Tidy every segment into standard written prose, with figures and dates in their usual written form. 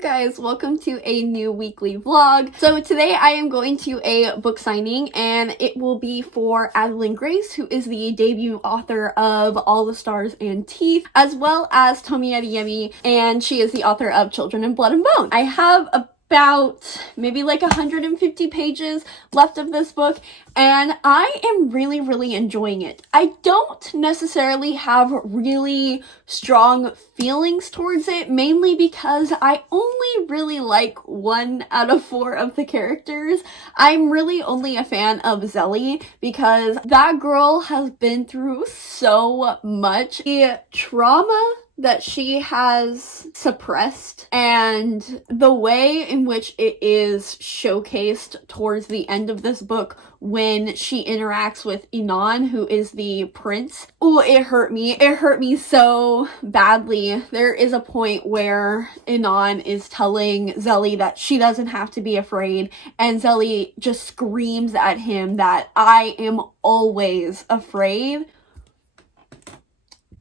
you guys, welcome to a new weekly vlog. So today I am going to a book signing and it will be for Adeline Grace, who is the debut author of All the Stars and Teeth, as well as Tomi Adeyemi, and she is the author of Children in Blood and Bone. I have about maybe like 150 pages left of this book and I am really enjoying it. I don't necessarily have really strong feelings towards it, mainly because I only really like 1 out of 4 of the characters. I'm really only a fan of Zelly because that girl has been through so much. The trauma that she has suppressed and the way in which it is showcased towards the end of this book when she interacts with Inan, who is the prince. Oh, it hurt me. It hurt me so badly. There is a point where Inan is telling Zelly that she doesn't have to be afraid, and Zelly just screams at him that I am always afraid.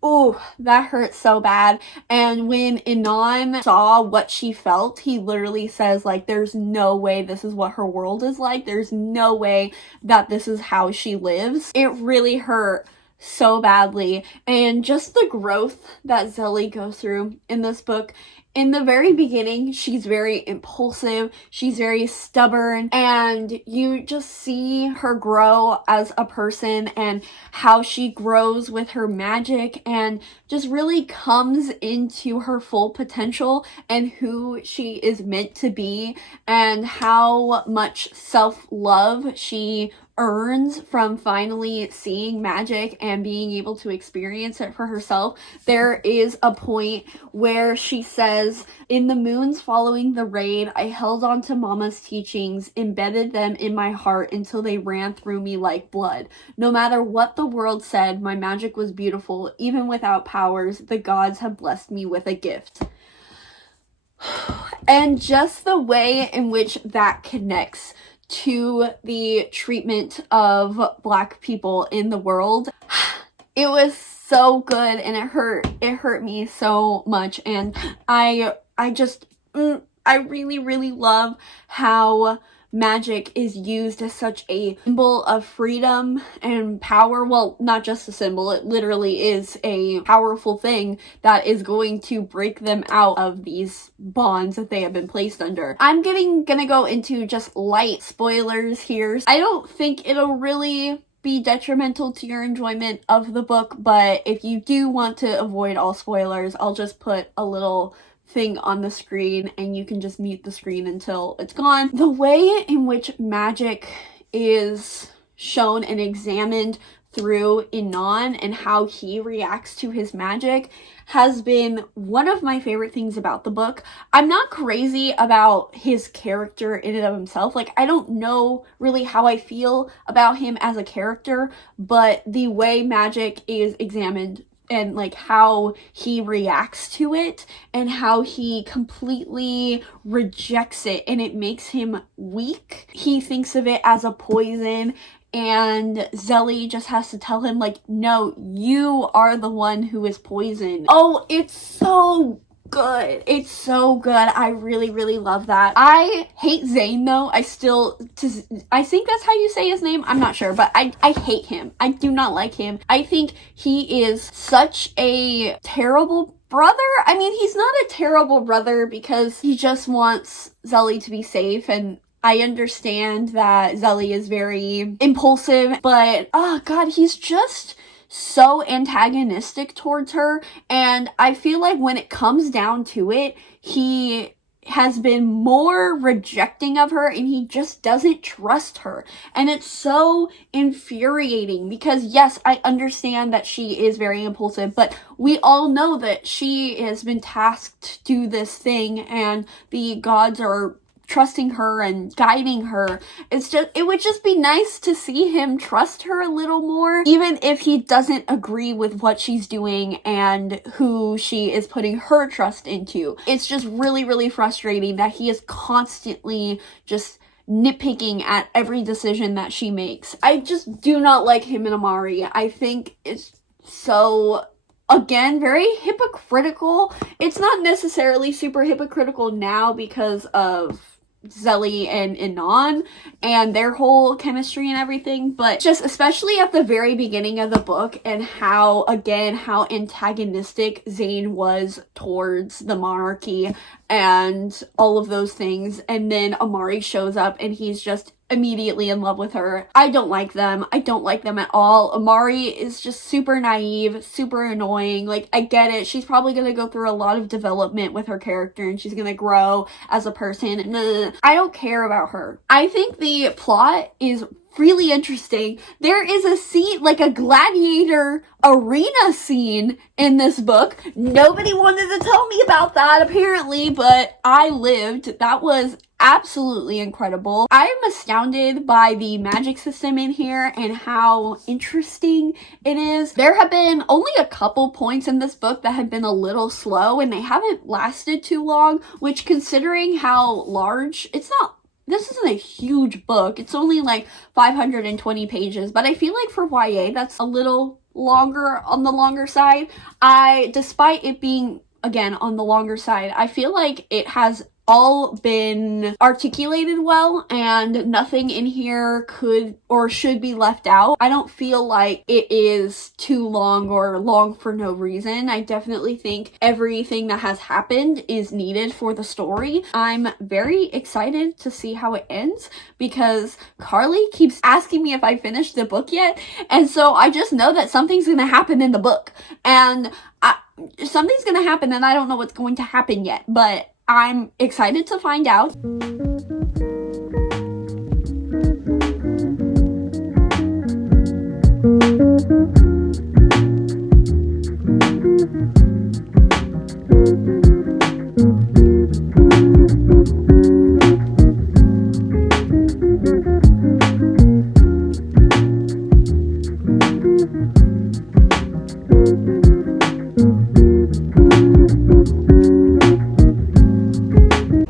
Oh, that hurt so bad. And when Inan saw what she felt, he literally says, like, there's no way this is what her world is like. There's no way that this is how she lives. It really hurt so badly. And just the growth that Zelly goes through in this book. In the very beginning, she's very impulsive, she's very stubborn, and you just see her grow as a person and how she grows with her magic and just really comes into her full potential and who she is meant to be and how much self-love she earns from finally seeing magic and being able to experience it for herself. There is a point where she says, in the moons following the raid, I held on to Mama's teachings, embedded them in my heart until they ran through me like blood. No matter what the world said, my magic was beautiful. Even without powers, the gods have blessed me with a gift. And just the way in which that connects to the treatment of Black people in the world, it was so good and it hurt me so much. And I really love how magic is used as such a symbol of freedom and power. Well, not just a symbol, it literally is a powerful thing that is going to break them out of these bonds that they have been placed under. I'm gonna go into just light spoilers here. I don't think it'll really be detrimental to your enjoyment of the book, but if you do want to avoid all spoilers, I'll just put a little thing on the screen and you can just mute the screen until it's gone. The way in which magic is shown and examined through Inan and how he reacts to his magic has been one of my favorite things about the book. I'm not crazy about his character in and of himself. Like, I don't know really how I feel about him as a character, but the way magic is examined and like how he reacts to it and how he completely rejects it and it makes him weak. He thinks of it as a poison and Zelly just has to tell him, like, no, you are the one who is poisoned. Oh, it's so good. It's so good. I really love that. I hate Zane though. I think that's how you say his name. I'm not sure, but I hate him. I do not like him. I think he is such a terrible brother. I mean, he's not a terrible brother because he just wants Zelly to be safe, and I understand that Zelly is very impulsive, but oh god, he's just so antagonistic towards her, and I feel like when it comes down to it, he has been more rejecting of her and he just doesn't trust her. And it's so infuriating because yes, I understand that she is very impulsive, but we all know that she has been tasked to do this thing and the gods are trusting her and guiding her. It would just be nice to see him trust her a little more, even if he doesn't agree with what she's doing and who she is putting her trust into. It's just really frustrating that he is constantly just nitpicking at every decision that she makes. I just do not like him and Amari. I think it's so again, very hypocritical. It's not necessarily super hypocritical now because of Zelly and Inan and their whole chemistry and everything, but just especially at the very beginning of the book and how antagonistic Zane was towards the monarchy and all of those things, and then Amari shows up and he's just immediately in love with her. I don't like them. I don't like them at all. Amari is just super naive, super annoying. Like, I get it. She's probably gonna go through a lot of development with her character and she's gonna grow as a person. I don't care about her. I think the plot is really interesting. There is a scene, like a gladiator arena scene in this book. Nobody wanted to tell me about that apparently, but I lived. That was absolutely incredible. I'm astounded by the magic system in here and how interesting it is. There have been only a couple points in this book that have been a little slow, and they haven't lasted too long, which, considering how large, this isn't a huge book. It's only like 520 pages, but I feel like for YA, that's a little longer, on the longer side. Despite it being, again, on the longer side, I feel like it has all been articulated well, and nothing in here could or should be left out. I don't feel like it is too long or long for no reason. I definitely think everything that has happened is needed for the story. I'm very excited to see how it ends because Carly keeps asking me if I finished the book yet, and so I just know that something's gonna happen in the book, and something's gonna happen, and I don't know what's going to happen yet, but I'm excited to find out.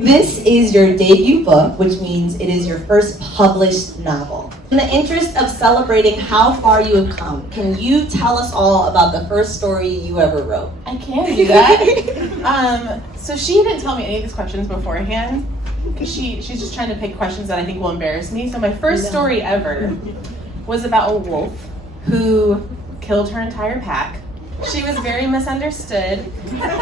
This is your debut book, which means it is your first published novel. In the interest of celebrating how far you have come, can you tell us all about the first story you ever wrote? I can do that. So she didn't tell me any of these questions beforehand, because she's just trying to pick questions that I think will embarrass me. So my first story ever was about a wolf who killed her entire pack. She was very misunderstood. How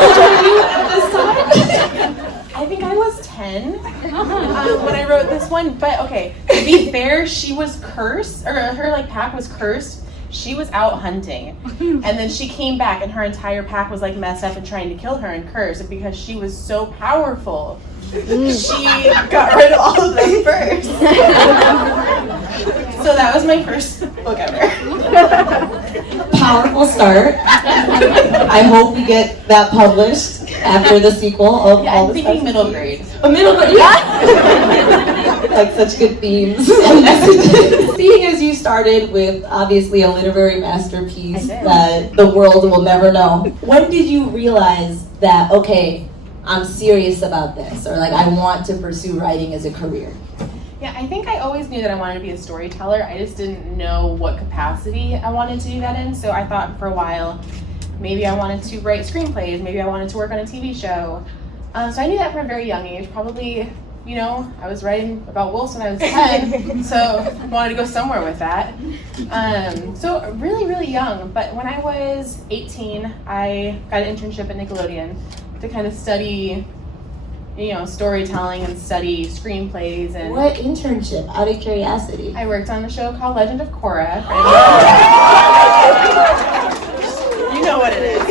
old were you at this time? I think I was 10 when I wrote this one. But okay, to be fair, she was cursed, or her pack was cursed. She was out hunting, and then she came back, and her entire pack was messed up and trying to kill her and cursed because she was so powerful. She got rid of all of them first. So that was my first book ever. Powerful start. I hope we get that published after the sequel of all I'm the thinking middle grade. A middle grade, yeah. Like such good themes and messages. Seeing as you started with obviously a literary masterpiece that the world will never know, when did you realize that, okay, I'm serious about this, or I want to pursue writing as a career? Yeah, I think I always knew that I wanted to be a storyteller. I just didn't know what capacity I wanted to do that in. So I thought for a while, maybe I wanted to write screenplays, maybe I wanted to work on a TV show. So I knew that from a very young age. Probably, I was writing about wolves when I was 10, so I wanted to go somewhere with that. So really, really young. But when I was 18, I got an internship at Nickelodeon to kind of study storytelling and study screenplays. And what internship, out of curiosity? I worked on a show called Legend of Korra. You know what it is.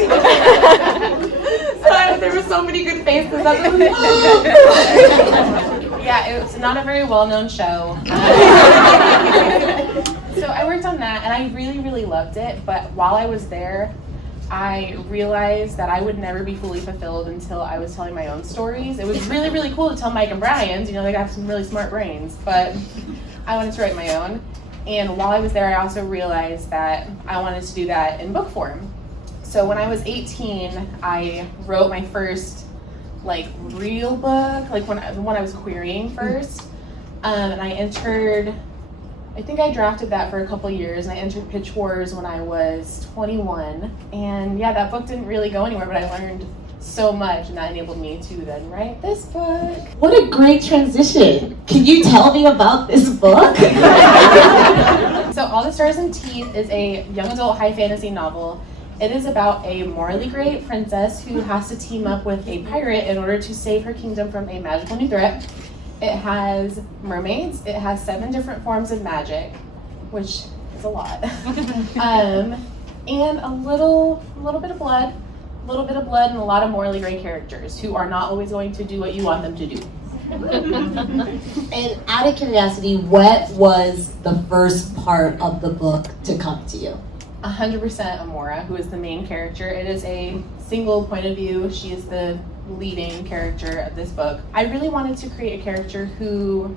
There were so many good faces. Yeah, it's not a very well-known show. So I worked on that, and I really, really loved it. But while I was there, I realized that I would never be fully fulfilled until I was telling my own stories. It was really, really cool to tell Mike and Brian's, they got some really smart brains, but I wanted to write my own. And while I was there, I also realized that I wanted to do that in book form. So when I was 18, I wrote my first real book, the one I was querying first. And I entered I think I drafted that for a couple years, and I entered Pitch Wars when I was 21. And yeah, that book didn't really go anywhere, but I learned so much, and that enabled me to then write this book. What a great transition. Can you tell me about this book? So All That Stars and Teeth is a young adult high fantasy novel. It is about a morally great princess who has to team up with a pirate in order to save her kingdom from a magical new threat. It has mermaids, it has 7 different forms of magic, which is a lot. And a little bit of blood, and a lot of morally great characters who are not always going to do what you want them to do. And out of curiosity, what was the first part of the book to come to you? 100% Amora, who is the main character. It is a single point of view. She is the leading character of this book. I really wanted to create a character who,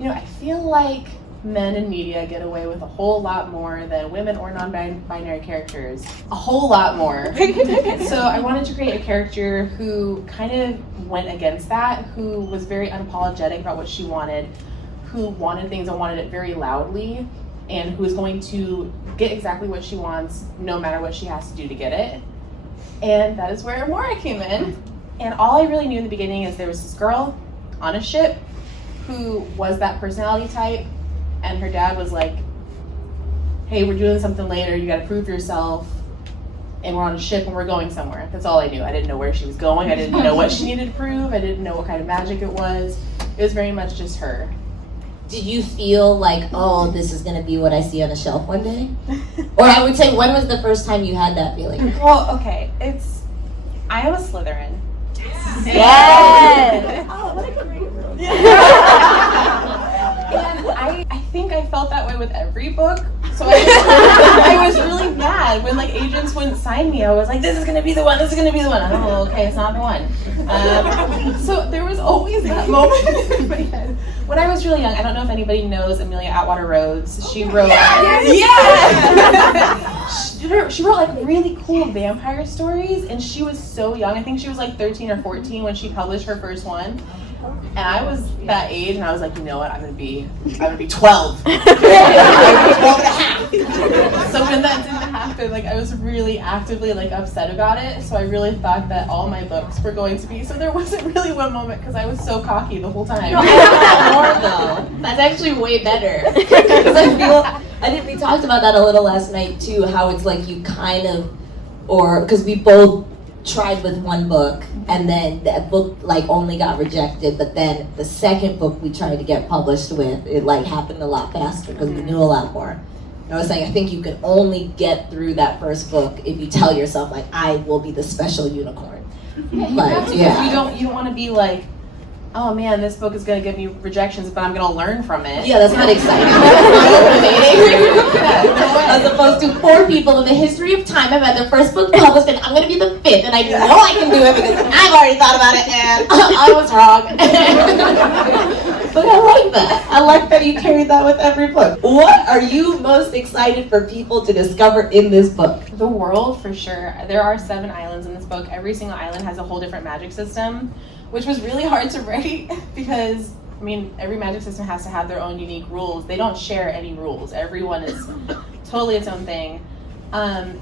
I feel like men in media get away with a whole lot more than women or non-binary characters. A whole lot more. So I wanted to create a character who kind of went against that, who was very unapologetic about what she wanted, who wanted things and wanted it very loudly, and who is going to get exactly what she wants no matter what she has to do to get it. And that is where Amora came in. And all I really knew in the beginning is there was this girl on a ship who was that personality type, and her dad was like, hey, we're doing something later, you gotta prove yourself, and we're on a ship and we're going somewhere. That's all I knew. I didn't know where she was going, I didn't know what she needed to prove, I didn't know what kind of magic it was. It was very much just her. Did you feel like, oh, this is gonna be what I see on a shelf one day? Or I would say, when was the first time you had that feeling? Well, okay, I am a Slytherin. Yes! Oh, what a great room. And I think I felt that way with every book. So I was really mad when agents wouldn't sign me. I was like, this is gonna be the one, this is gonna be the one. Oh, okay, it's not the one. So there was always that moment in my head. When I was really young, I don't know if anybody knows Amelia Atwater Rhodes. She wrote, she wrote really cool vampire stories, and she was so young. I think she was 13 or 14 when she published her first one. And I was that age, and I was like, you know what, I'm gonna be 12. 12 and a half. So when that didn't happen, I was really actively upset about it. So I really thought that all my books were going to be. So there wasn't really one moment because I was so cocky the whole time. No, I want more though. That's actually way better. Because I think we talked about that a little last night too. How it's you kind of, or because we both tried with one book, and then that book only got rejected, but then the second book we tried to get published with, it happened a lot faster because we knew a lot more. And I was saying, I think you can only get through that first book if you tell yourself I will be the special unicorn. Yeah, you don't want to be oh man, this book is going to give me rejections, but I'm going to learn from it. Yeah, that's not exciting. That's not motivating. As opposed to 4 people in the history of time have had their first book published, and I'm going to be the 5th, and I know I can do it because I've already thought about it, and I was wrong. But I like that. I like that you carried that with every book. What are you most excited for people to discover in this book? The world, for sure. There are 7 islands in this book. Every single island has a whole different magic system, which was really hard to write because, every magic system has to have their own unique rules. They don't share any rules. Everyone is totally its own thing. And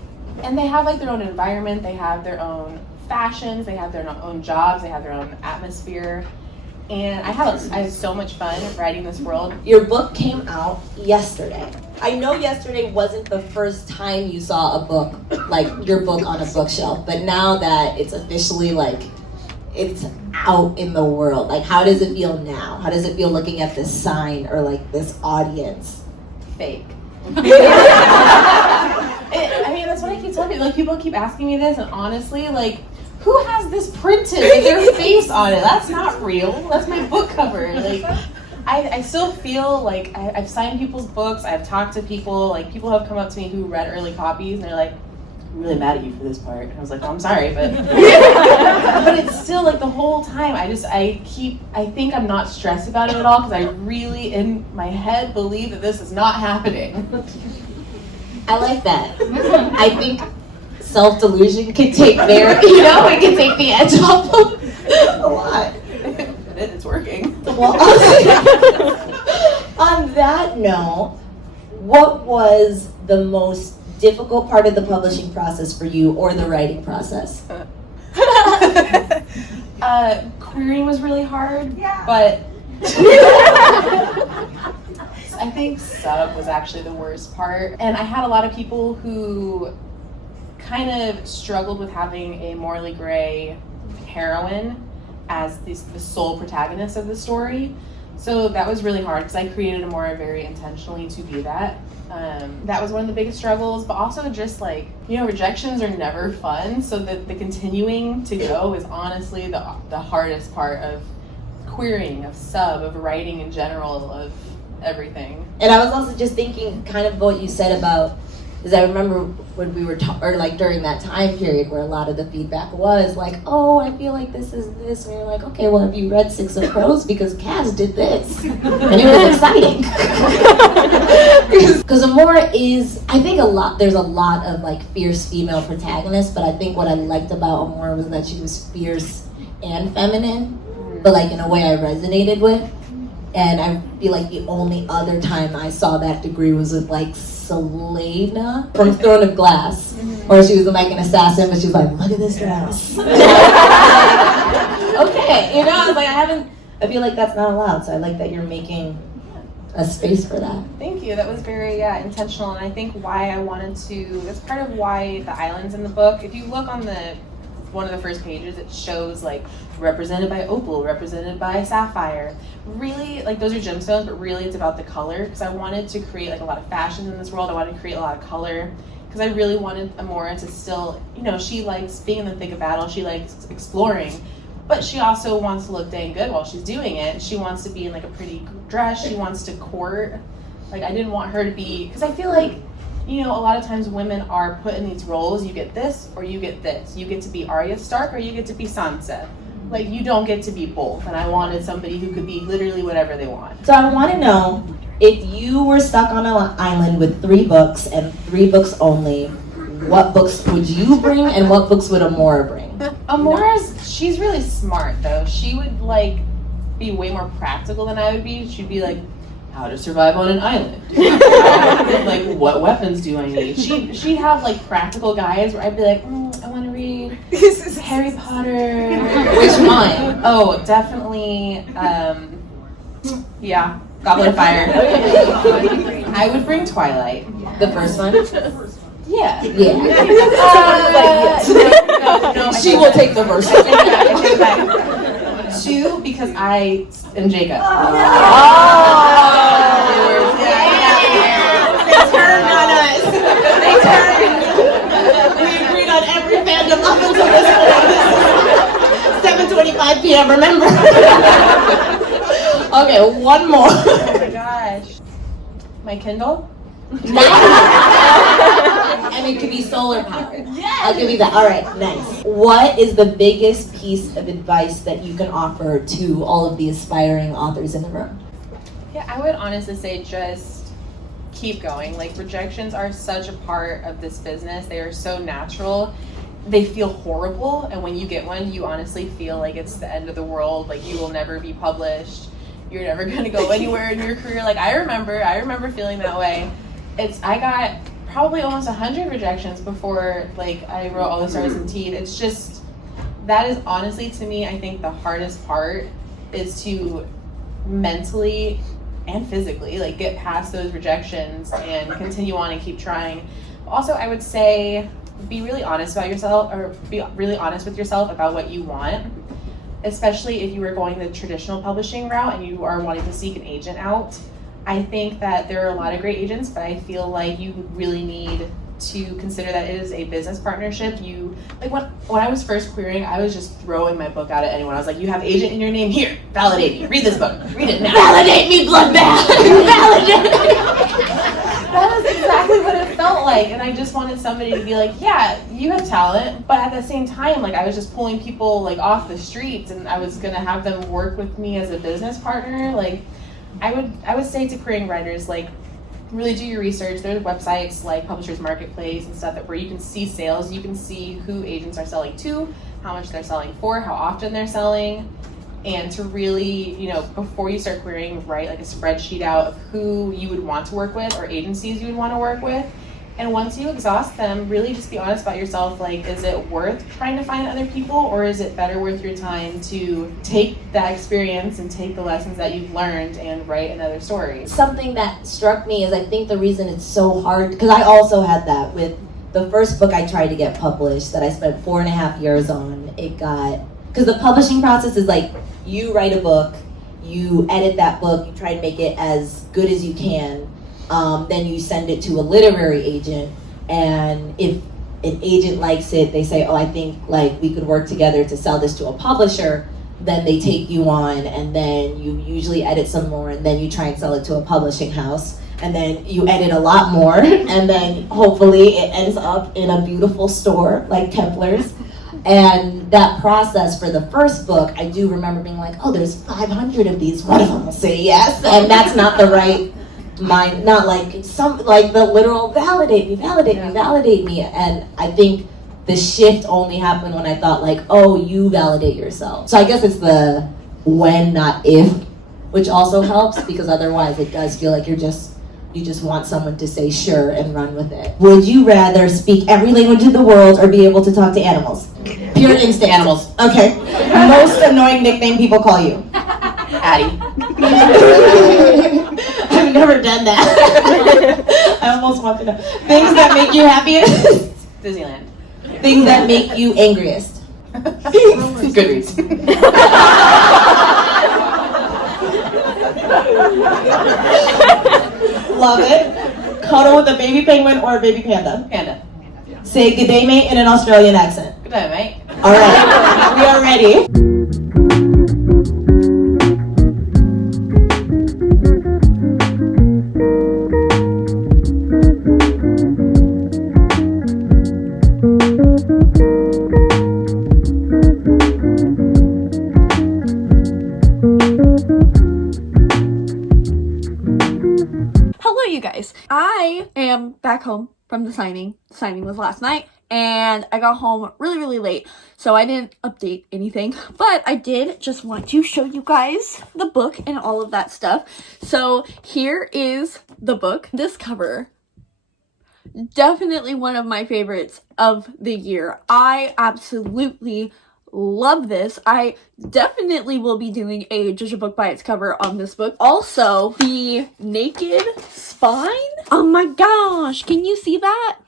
they have their own environment, they have their own fashions, they have their own jobs, they have their own atmosphere. And I had so much fun writing this world. Your book came out yesterday. I know yesterday wasn't the first time you saw a book, your book on a bookshelf, but now that it's officially it's out in the world, how does it feel now? How does it feel looking at this sign or this audience? Fake. That's what I keep telling people. People keep asking me this, and honestly, who has this printed with their face on it? That's not real. That's my book cover. I still feel I've signed people's books. I've talked to people. People have come up to me who read early copies, and they're like, I'm really mad at you for this part. And I was like, oh, I'm sorry, but but it's still the whole time. I think I'm not stressed about it at all because I really in my head believe that this is not happening. I like that. I think self-delusion can take it can take the edge off of a lot. It's working. Well, On that note, what was the most difficult part of the publishing process for you, or the writing process? Querying was really hard, but I think sub was actually the worst part. And I had a lot of people who kind of struggled with having a morally gray heroine as the sole protagonist of the story. So that was really hard because I created Amora very intentionally to be that. That was one of the biggest struggles, but also just like, rejections are never fun. So the continuing to go is honestly the hardest part of querying, of sub, of writing in general, of everything. And I was also just thinking kind of what you said about, because I remember when we were, during that time period where a lot of the feedback was like, oh, I feel like this is this. And you're like, okay, well, have you read Six of Crows? Because Kaz did this. And it was exciting. Because Amora is, I think there's a lot of like fierce female protagonists, but I think what I liked about Amora was that she was fierce and feminine, but like in a way I resonated with. And I feel like the only other time I saw that degree was with like Selena from Throne of Glass, where she was like an assassin, but she was like, look at this dress. Okay, I was like, I feel like that's not allowed, so I like that you're making a space for that. Thank you. That was very intentional, and I think why I wanted to, that's part of why the island's in the book. If you look on one of the first pages, it shows like represented by opal, represented by sapphire. Really, like those are gemstones, but really it's about the color, because I wanted to create like a lot of fashion in this world. I wanted to create a lot of color because I really wanted Amora to still, she likes being in the thick of battle, she likes exploring, but she also wants to look dang good while she's doing it. She wants to be in like a pretty dress, she wants to court. Like I didn't want her to be, because I feel like a lot of times women are put in these roles. You get this or you get this. You get to be Arya Stark or you get to be Sansa. Like, you don't get to be both. And I wanted somebody who could be literally whatever they want. So I want to know, if you were stuck on an island with 3 books and 3 books only, what books would you bring and what books would Amora bring? She's really smart, though. She would, be way more practical than I would be. She'd be like, how to survive on an island. What weapons do I need? She'd have practical guides where I'd be like, I want to read Harry Potter. Which one? Oh, definitely, Goblet of Fire. I would bring Twilight. The first one? Yeah. No, she will take the first one. I take that. 2, because I am Jacob. They turned on us. We agreed on every fandom up until this point. 7:25 p.m. Remember? Okay, one more. Oh my gosh. My Kindle? And it could be solar powered. I'll give you that. All right, nice. What is the biggest piece of advice that you can offer to all of the aspiring authors in the room? Yeah, I would honestly say just keep going. Rejections are such a part of this business. They are so natural. They feel horrible, and when you get one, you honestly feel like it's the end of the world. You will never be published. You're never going to go anywhere in your career. I remember feeling that way. I got probably almost 100 rejections before I wrote All the Stars and Teeth. It's just, that is honestly, to me, I think the hardest part is to mentally and physically get past those rejections and continue on and keep trying. Also, I would say be really honest about yourself, or be really honest with yourself about what you want, especially if you are going the traditional publishing route and you are wanting to seek an agent out. I think that there are a lot of great agents, but I feel like you really need to consider that it is a business partnership. When I was first querying, I was just throwing my book out at anyone. I was like, you have agent in your name? Here, validate me. Read this book. Read it now. Validate me, bloodbath! Validate! That is exactly what it felt like. And I just wanted somebody to be like, yeah, you have talent, but at the same time, I was just pulling people off the streets, and I was gonna have them work with me as a business partner. I would say to querying writers, really do your research. There's websites like Publishers Marketplace and stuff where you can see sales. You can see who agents are selling to, how much they're selling for, how often they're selling. and to really, before you start querying, write like a spreadsheet out of who you would want to work with or agencies you would want to work with. And once you exhaust them, really just be honest about yourself. Like, is it worth trying to find other people, or is it better worth your time to take that experience and take the lessons that you've learned and write another story? Something that struck me is I think the reason it's so hard, because I also had that with the first book I tried to get published that I spent 4.5 years on. Because the publishing process is like, you write a book, you edit that book, you try to make it as good as you can, then you send it to a literary agent, and if an agent likes it, they say, oh, I think like we could work together to sell this to a publisher. Then they take you on, and then you usually edit some more, and then you try and sell it to a publishing house, and then you edit a lot more, and then hopefully it ends up in a beautiful store like Templar's. And that process for the first book, I do remember being like, oh, there's 500 of these, one of them will say yes, and that's not the right mind, not like the literal validate me. And I think the shift only happened when I thought like, oh, you validate yourself. So I guess it's the when, not if, which also helps, because otherwise it does feel like you just want someone to say sure and run with it. Would you rather speak every language in the world or be able to talk to animals? Pure instinct. Animals. Okay. Most annoying nickname people call you? Addie. I've never done that. I almost want to know. Things that make you happiest? Disneyland. Things that make you angriest? Goodreads. Love it. Cuddle with a baby penguin or a baby panda? Panda. Say good day, mate, in an Australian accent. Good day, mate. All right, we are ready. Hello, you guys. I am back home from the signing. The signing was last night, and I got home really, really late, so I didn't update anything, but I did just want to show you guys the book and all of that stuff. So here is the book. This cover, definitely one of my favorites of the year. I absolutely love this. I definitely will be doing a Judge a Book by its cover on this book. Also, the naked spine. Oh my gosh, can you see that?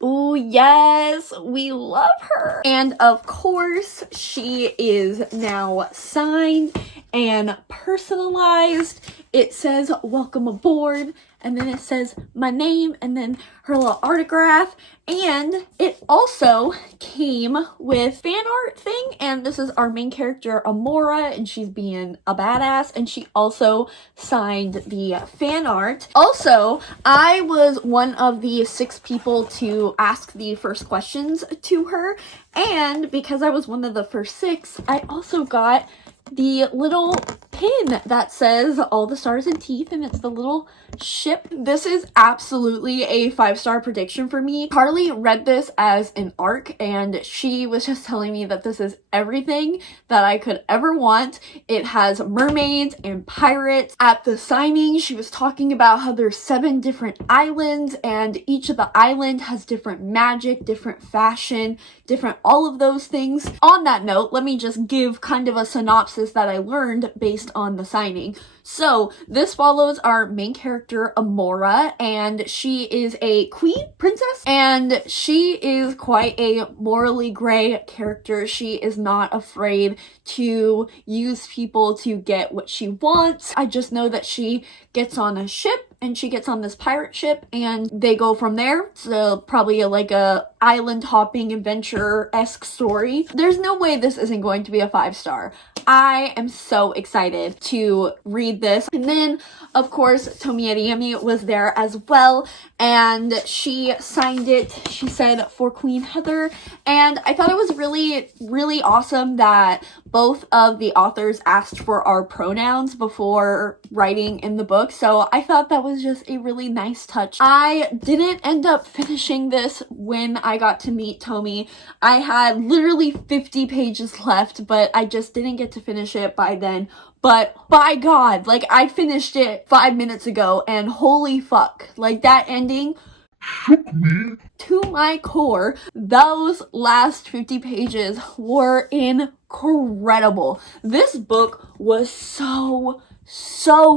Oh yes, we love her. And of course, she is now signed and personalized. It says welcome aboard, and then it says my name, and then her little autograph. And it also came with fan art thing, and this is our main character Amora, and she's being a badass, and she also signed the fan art. Also, I was one of the 6 people to ask the first questions to her, and because I was one of the first 6, I also got the little pin that says all the stars and teeth, and it's the little ship. This is absolutely a 5-star prediction for me. Carly read this as an arc, and she was just telling me that this is everything that I could ever want. It has mermaids and pirates. At the signing, she was talking about how there's 7 different islands, and each of the island has different magic, different fashion, different all of those things. On that note, let me just give kind of a synopsis that I learned based on the signing. So this follows our main character Amora, and she is a queen princess, and she is quite a morally gray character. She is not afraid to use people to get what she wants. I just know that she gets on a ship, and she gets on this pirate ship, and they go from there. So probably like a island hopping adventure-esque story. There's no way this isn't going to be a 5-star. I am so excited to read this. And then, of course, Tomi Adeyemi was there as well, and she signed it. She said, for Queen Heather. And I thought it was really, really awesome that both of the authors asked for our pronouns before writing in the book. So I thought that was was just a really nice touch. I didn't end up finishing this when I got to meet Tomi. I had literally 50 pages left, but I just didn't get to finish it by then. But by God, like, I finished it 5 minutes ago, and holy fuck, like, that ending shook me to my core. Those last 50 pages were incredible. This book was so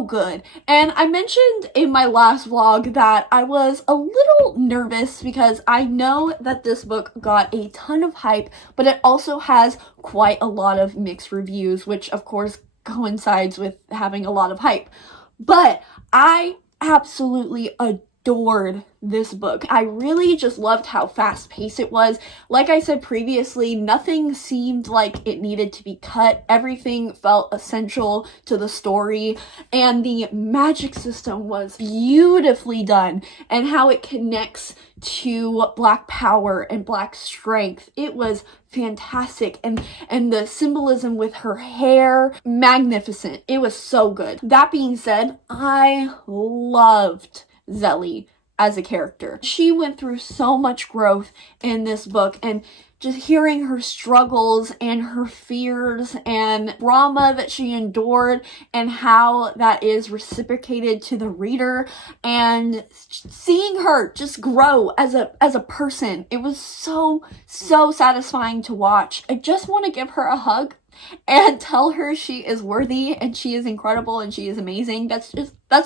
good. And I mentioned in my last vlog that I was a little nervous because I know that this book got a ton of hype, but it also has quite a lot of mixed reviews, which of course coincides with having a lot of hype. But I absolutely adored this book. I really just loved how fast-paced it was. Like I said previously, nothing seemed like it needed to be cut. Everything felt essential to the story, and the magic system was beautifully done, and how it connects to Black power and Black strength. It was fantastic, and the symbolism with her hair, magnificent. It was so good. That being said, I loved Zelly as a character. She went through so much growth in this book, and just hearing her struggles and her fears and trauma that she endured and how that is reciprocated to the reader, and seeing her just grow as a person. It was so satisfying to watch. I just want to give her a hug and tell her she is worthy and she is incredible and she is amazing. That's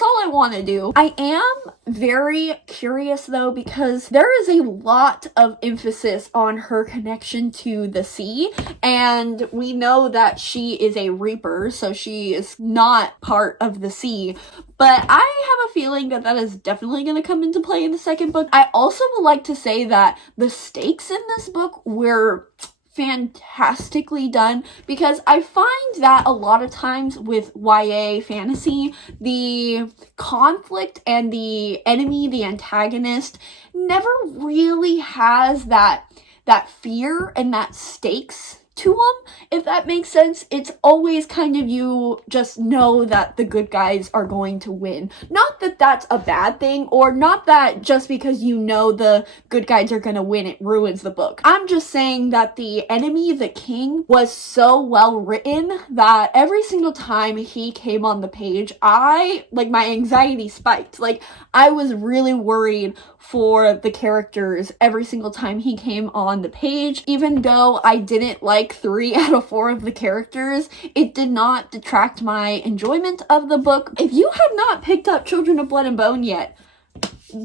all I want to do. I am very curious though, because there is a lot of emphasis on her connection to the sea, and we know that she is a reaper, so she is not part of the sea. But I have a feeling that that is definitely going to come into play in the second book. I also would like to say that the stakes in this book were fantastically done, because I find that a lot of times with YA fantasy, the conflict and the enemy, the antagonist, never really has that fear and that stakes to them, if that makes sense. It's always kind of, you just know that the good guys are going to win. Not that that's a bad thing, or not that just because you know the good guys are going to win, it ruins the book. I'm just saying that the enemy, the king, was so well written that every single time he came on the page, my anxiety spiked. Like, I was really worried for the characters every single time he came on the page. Even though I didn't like 3 out of 4 of the characters, it did not detract my enjoyment of the book. If you have not picked up Children of Blood and Bone yet,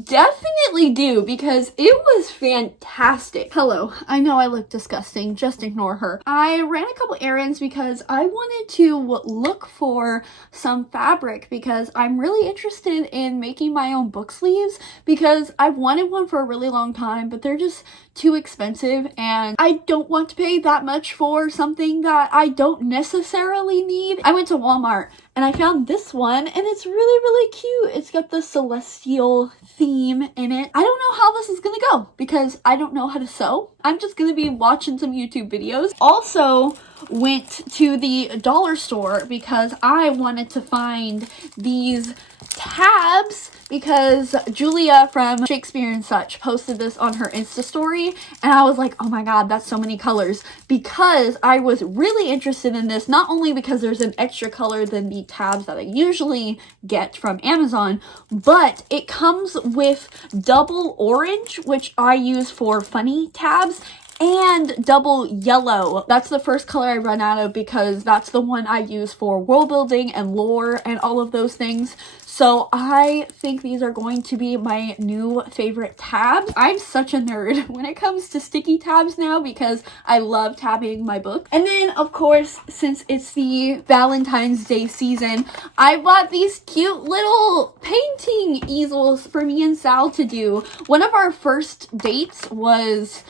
definitely do, because it was fantastic. Hello, I know I look disgusting, just ignore her. I ran a couple errands because I wanted to look for some fabric, because I'm really interested in making my own book sleeves, because I've wanted one for a really long time, but they're just too expensive, and I don't want to pay that much for something that I don't necessarily need. I went to Walmart and I found this one, and it's really cute. It's got the celestial theme in it. I don't know how this is gonna go because I don't know how to sew. I'm just gonna be watching some YouTube videos. Also went to the dollar store because I wanted to find these tabs, because Julia from Shakespeare and Such posted this on her Insta story, and I was like, oh my god, that's so many colors, because I was really interested in this, not only because there's an extra color than the tabs that I usually get from Amazon, but it comes with double orange, which I use for funny tabs, and double yellow. That's the first color I run out of, because that's the one I use for world building and lore and all of those things. So I think these are going to be my new favorite tabs. I'm such a nerd when it comes to sticky tabs now, because I love tabbing my book. And then, of course, since it's the Valentine's Day season, I bought these cute little painting easels for me and Sal to do. One of our first dates was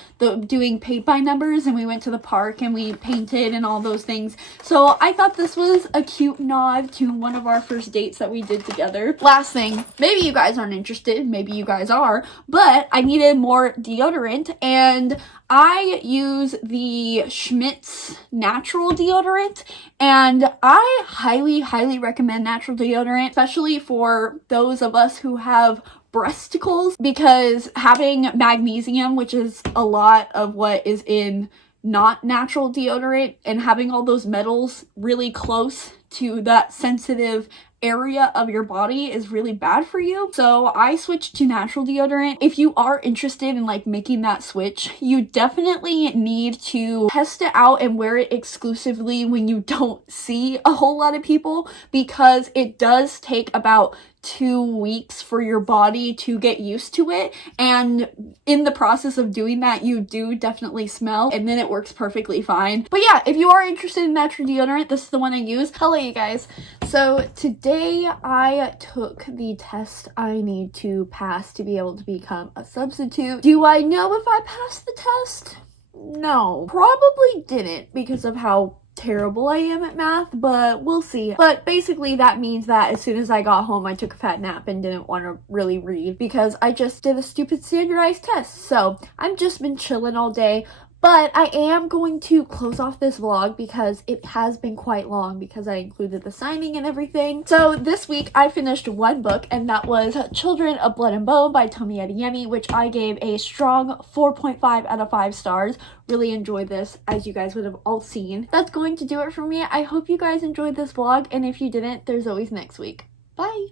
doing paint by numbers, and we went to the park and we painted and all those things. So I thought this was a cute nod to one of our first dates that we did together. together. Last thing, maybe you guys aren't interested, maybe you guys are, but I needed more deodorant, and I use the Schmidt's natural deodorant, and I highly recommend natural deodorant, especially for those of us who have breasticles, because having magnesium, which is a lot of what is in not natural deodorant, and having all those metals really close to that sensitive area of your body is really bad for you. So I switched to natural deodorant. If you are interested in like making that switch, you definitely need to test it out and wear it exclusively when you don't see a whole lot of people, because it does take about 2 weeks for your body to get used to it, and in the process of doing that you do definitely smell, and then it works perfectly fine. But yeah, if you are interested in natural deodorant, this is the one I use. Hello you guys. So today I took the test I need to pass to be able to become a substitute. Do I know if I passed the test? No, probably didn't, because of how terrible I am at math, but we'll see. But basically that means that as soon as I got home I took a fat nap and didn't want to really read because I just did a stupid standardized test. So I've just been chilling all day. But I am going to close off this vlog because it has been quite long because I included the signing and everything. So this week I finished one book, and that was Children of Blood and Bone by Tomi Adeyemi, which I gave a strong 4.5 out of 5 stars. Really enjoyed this, as you guys would have all seen. That's going to do it for me. I hope you guys enjoyed this vlog, and if you didn't, there's always next week. Bye!